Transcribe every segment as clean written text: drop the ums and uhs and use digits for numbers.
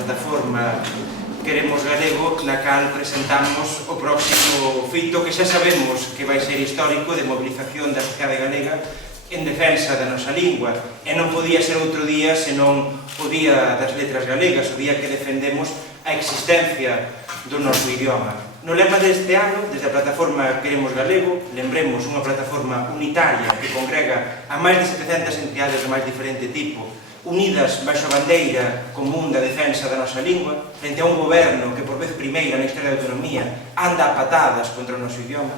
plataforma Queremos Galego, na cal presentamos o próximo feito que xa sabemos que vai ser histórico de mobilización da sociedade galega en defensa da nosa lingua. E non podía ser outro día senón o Día das Letras Galegas, o día que defendemos a existencia do noso idioma. No lema deste ano, desde a plataforma Queremos Galego, lembremos unha plataforma unitaria que congrega a máis de 700 entidades de máis diferente tipo, unidas baixo a bandeira común da defensa da nosa lingua, frente a un goberno que por vez primeira na historia da autonomía anda a patadas contra o noso idioma.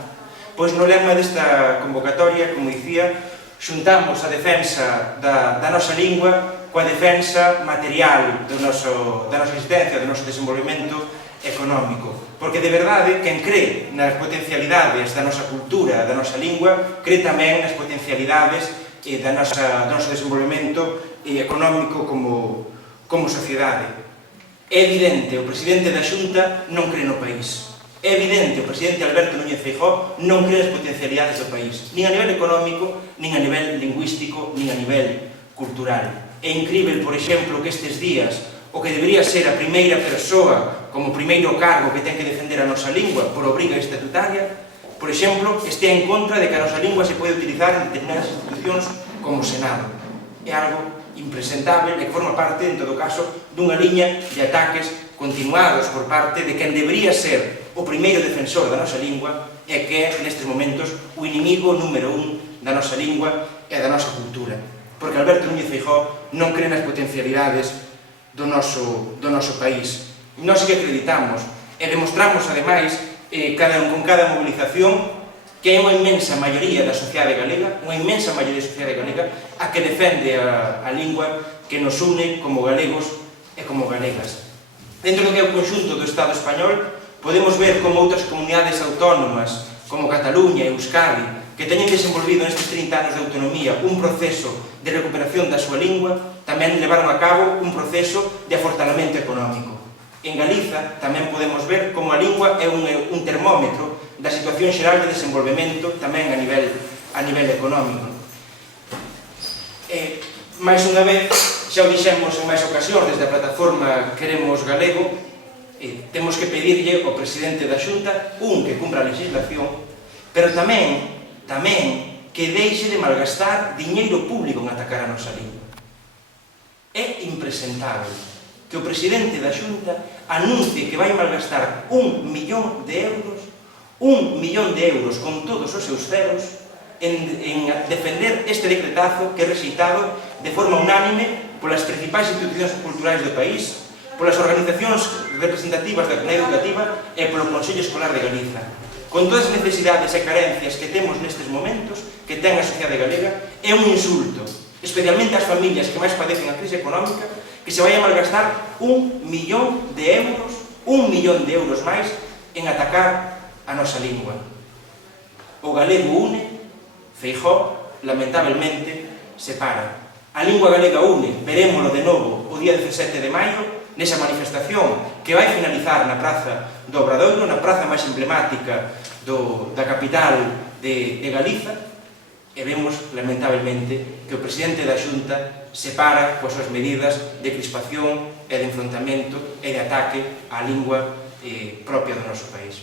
Pois no lema desta convocatoria, como dicía, xuntamos a defensa da nosa lingua coa defensa material da nosa existencia, do noso desenvolvemento económico. Porque de verdade, quen cree nas potencialidades da nosa cultura, da nosa lingua, cree tamén nas potencialidades do noso desenvolvemento económico como sociedade. É evidente, o presidente da Xunta non cree no país. É evidente, o presidente Alberto Núñez Feijóo non cree nas potencialidades do país, nin a nivel económico, nin a nivel lingüístico, nin a nivel cultural. É incrível, por exemplo, que estes días o que debería ser a primeira persoa como primeiro cargo que ten que defender a nosa lingua por obriga estatutaria, por exemplo, estea en contra de que a nosa lingua se pode utilizar en determinadas institucións como o Senado. É algo impresentable e que forma parte, en todo caso, dunha liña de ataques continuados por parte de quen debería ser o primeiro defensor da nosa lingua e que é, nestes momentos, o inimigo número 1 da nosa lingua e da nosa cultura. Porque Alberto Núñez Feijóo non cree nas potencialidades do noso país. Nós sí que acreditamos e demostramos, ademais, con cada movilización, que é unha inmensa maioría da sociedade galega, unha inmensa maioría da sociedade galega, a que defende a lingua que nos une como galegos e como galegas. Dentro do que é o conxunto do Estado español, podemos ver como outras comunidades autónomas, como Cataluña e Euskadi, que teñen desenvolvido nestes 30 anos de autonomía un proceso de recuperación da súa lingua, tamén levaron a cabo un proceso de afortalamento económico. En Galiza tamén podemos ver como a lingua é un termómetro da situación xeral de desenvolvemento tamén a nivel económico. Mais unha vez, xa o dixemos en máis ocasións desde a plataforma Queremos Galego, temos que pedirlle ao presidente da Xunta, que cumpra a legislación, pero tamén que deixe de malgastar diñeiro público en atacar a nosa lingua. É impresentable que o presidente da Xunta anuncie que vai malgastar 1 millón de euros con todos os seus ceros en defender este decretazo que é rexeitado de forma unánime polas principais institucións culturais do país, polas organizacións representativas da comunidade educativa e polo Consello Escolar de Galiza. Con todas as necesidades e carencias que temos nestes momentos, que ten a sociedade galega, é un insulto, especialmente ás familias que máis padecen a crise económica, que se vai a malgastar 1 millón de euros máis en atacar a nosa lingua. O galego une, Feijóo, lamentablemente, separa. A lingua galega une, verémolo de novo o día 17 de maio, nesa manifestación que vai finalizar na Praza do Obradoiro, na praza máis emblemática da capital de Galiza, e vemos, lamentablemente, que o presidente da Xunta separa coas súas medidas de crispación e de enfrontamento e de ataque á lingua propia do noso país.